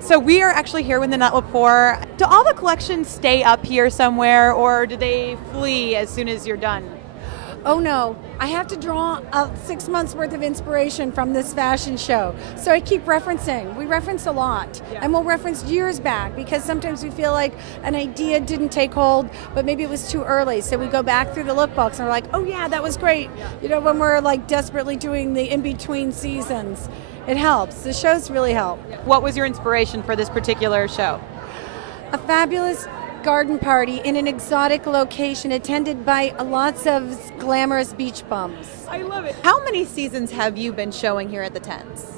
So we are actually here with Nanette Lepore. Do all the collections stay up here somewhere, or do they flee as soon as you're done? Oh no, I have to draw 6 months worth of inspiration from this fashion show. So I keep referencing. We reference a lot. Yeah. And we'll reference years back because sometimes we feel like an idea didn't take hold, but maybe it was too early. So we go back through the lookbooks and we're like, oh yeah, that was great. You know, when we're like desperately doing the in-between seasons, it helps. The shows really help. What was your inspiration for this particular show? A fabulous garden party in an exotic location attended by lots of glamorous beach bums. I love it. How many seasons have you been showing here at the Tents?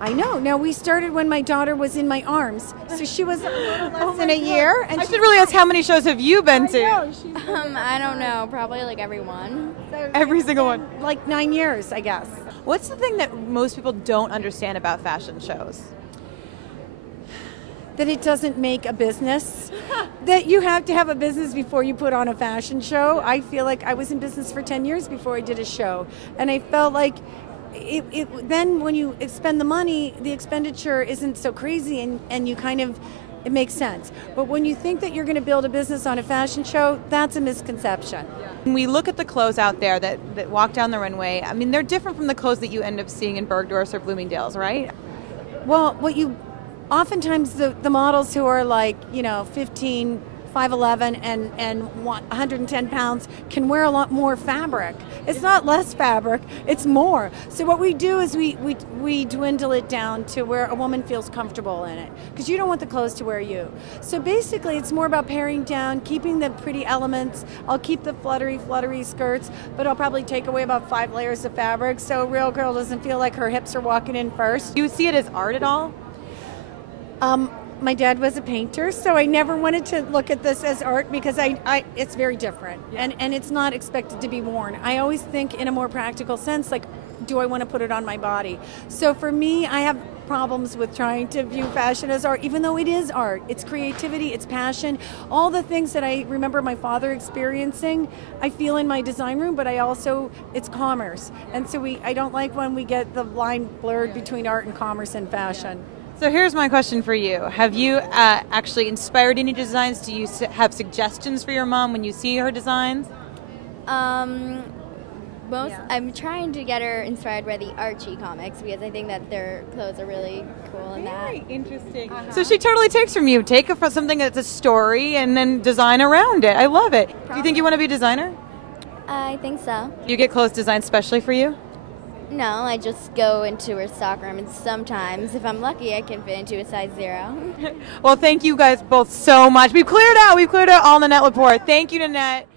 I know. Now, we started when my daughter was in my arms, so she was a little less than a year. And I should really ask, how many shows have you been to? I don't know, probably like every one. So Every single one. Like 9 years, I guess. What's the thing that most people don't understand about fashion shows? That it doesn't make a business. That you have to have a business before you put on a fashion show. I feel like I was in business for 10 years before I did a show. And I felt like then when you spend the money, the expenditure isn't so crazy and you kind of, it makes sense. But when you think that you're going to build a business on a fashion show, that's a misconception. When we look at the clothes out there that walk down the runway, I mean, they're different from the clothes that you end up seeing in Bergdorf's or Bloomingdale's, right? Well, oftentimes the models who are like, 15, 5'11", and 110 pounds can wear a lot more fabric. It's not less fabric, it's more. So what we do is we dwindle it down to where a woman feels comfortable in it, because you don't want the clothes to wear you. So basically it's more about paring down, keeping the pretty elements. I'll keep the fluttery skirts, but I'll probably take away about 5 layers of fabric so a real girl doesn't feel like her hips are walking in first. Do you see it as art at all? My dad was a painter, so I never wanted to look at this as art because it's very different, and it's not expected to be worn. I always think in a more practical sense, like, do I want to put it on my body? So for me, I have problems with trying to view fashion as art, even though it is art. It's creativity, it's passion, all the things that I remember my father experiencing, I feel in my design room, but it's commerce. And so I don't like when we get the line blurred between art and commerce and fashion. So here's my question for you. Have you actually inspired any designs? Do you have suggestions for your mom when you see her designs? I'm trying to get her inspired by the Archie comics because I think that their clothes are really cool and Very interesting. So she totally takes from you. Take something that's a story and then design around it. I love it. Do you think you want to be a designer? I think so. You get clothes designed specially for you? No, I just go into her stockroom, and sometimes, if I'm lucky, I can fit into a size 0. Well, thank you guys both so much. We've cleared out all Nanette Lepore. Thank you, Nanette.